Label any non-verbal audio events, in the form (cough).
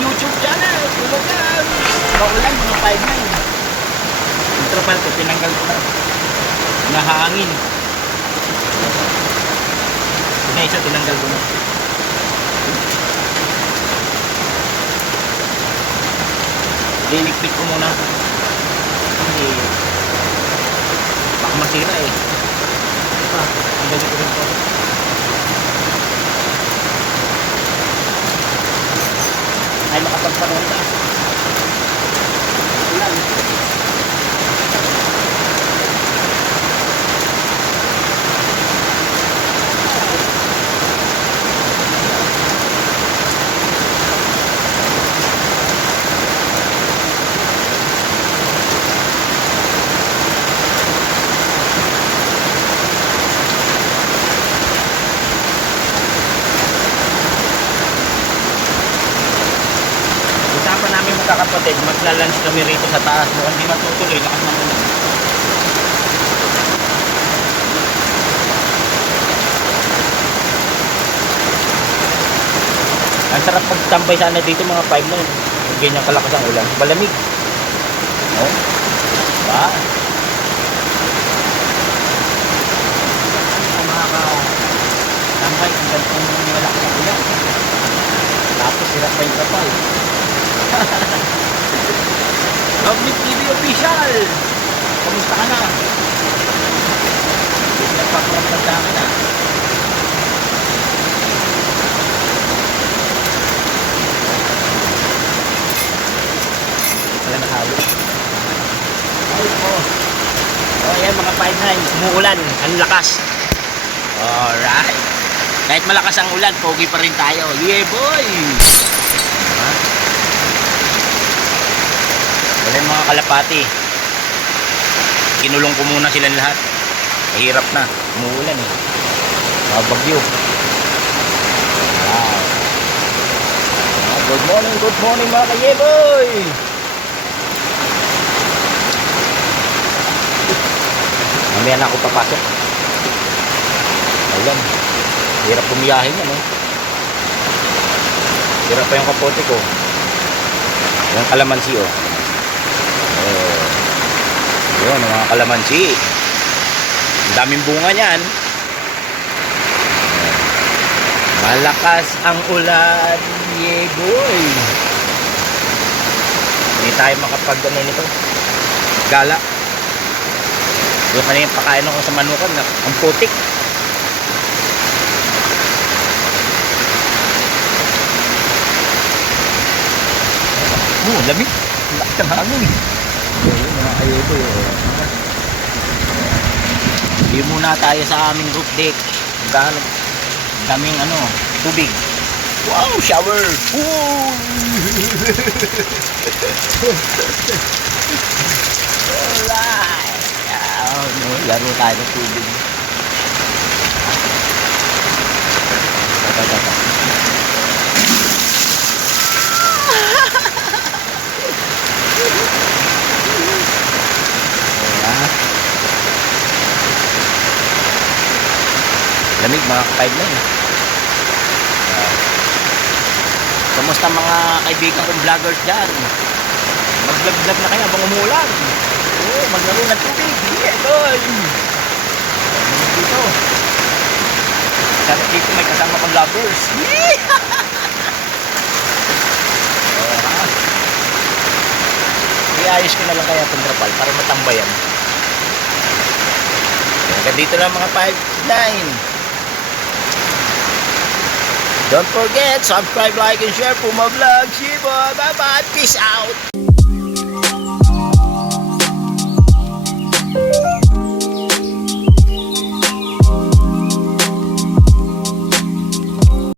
YouTube channel. Tulagan. Maulan mga 5'9". Yung trapal ko, tinanggal ko na. Nahangin. Yun na tinanggal ko na. Lilikpit ko muna. Hindi. Baka masira eh. Ah, ang galing ko rin po. Ay makapagpanood ka. Ulan. Usapan magkakapatid, magla-lunch kami rito sa taas. Mukhang di matutuloy, lakas ng ulan. Ang sarap magtambay sana dito mga 5 na yun. Ganyan kalakas ang ulan. Malamig. No? Ba? Ang mga ka-tambay. Tapos sira pa yung kapal. (laughs) Public TV official! Kamusta ka na? Nagpaparamdam ka na. Wala nakalo. Ay po. Oh, yan mga 5-9. Umuulan. Ang lakas. Alright. Kahit malakas ang ulan, pogi pa rin tayo. Yeah, boy! Wala yung mga kalapati. Kinulong ko muna silang lahat. Mahirap na. Umuulan eh. Mga bagyo. Wow. Good morning, good morning mga kayeboy! Mamaya na ako papasok. Ayan. Hirap pumiyahin yan, oh. Hirap pa yung kapote ko. Yung kalamansi. Oh. Yun, mga kalamansi. Ang daming bunga niyan. Malakas ang ulan. Yeah, boy. Hindi tayo makapag ano nito. Gala. Yung kanina pakain ako sa manukan, ang putik. Oh, lamig. Lakas ng hangin. Mga kayebo yun. Hindi muna tayo sa aming roof deck. Dahil daming ano, tubig. Wow, shower! Woo! (laughs) Alright! Ah, no, laro tayo ng tubig. Ito, ito, Lamig mga ka-5 na yun. Kamusta mga kaibigan kong vloggers dyan? Mag-vlog-vlog na kayo habang umulan. Oo, maglaro ng tubig. Yeah! Lamig dito. Sana dito may kasama kong vloggers. Ha? (laughs) Iayos ko na lang kaya itong trapal para matambayan. Hanggang dito lang mga 5-9. Don't forget, subscribe, like, and share po my vlog. Shiba, bye-bye. Peace out.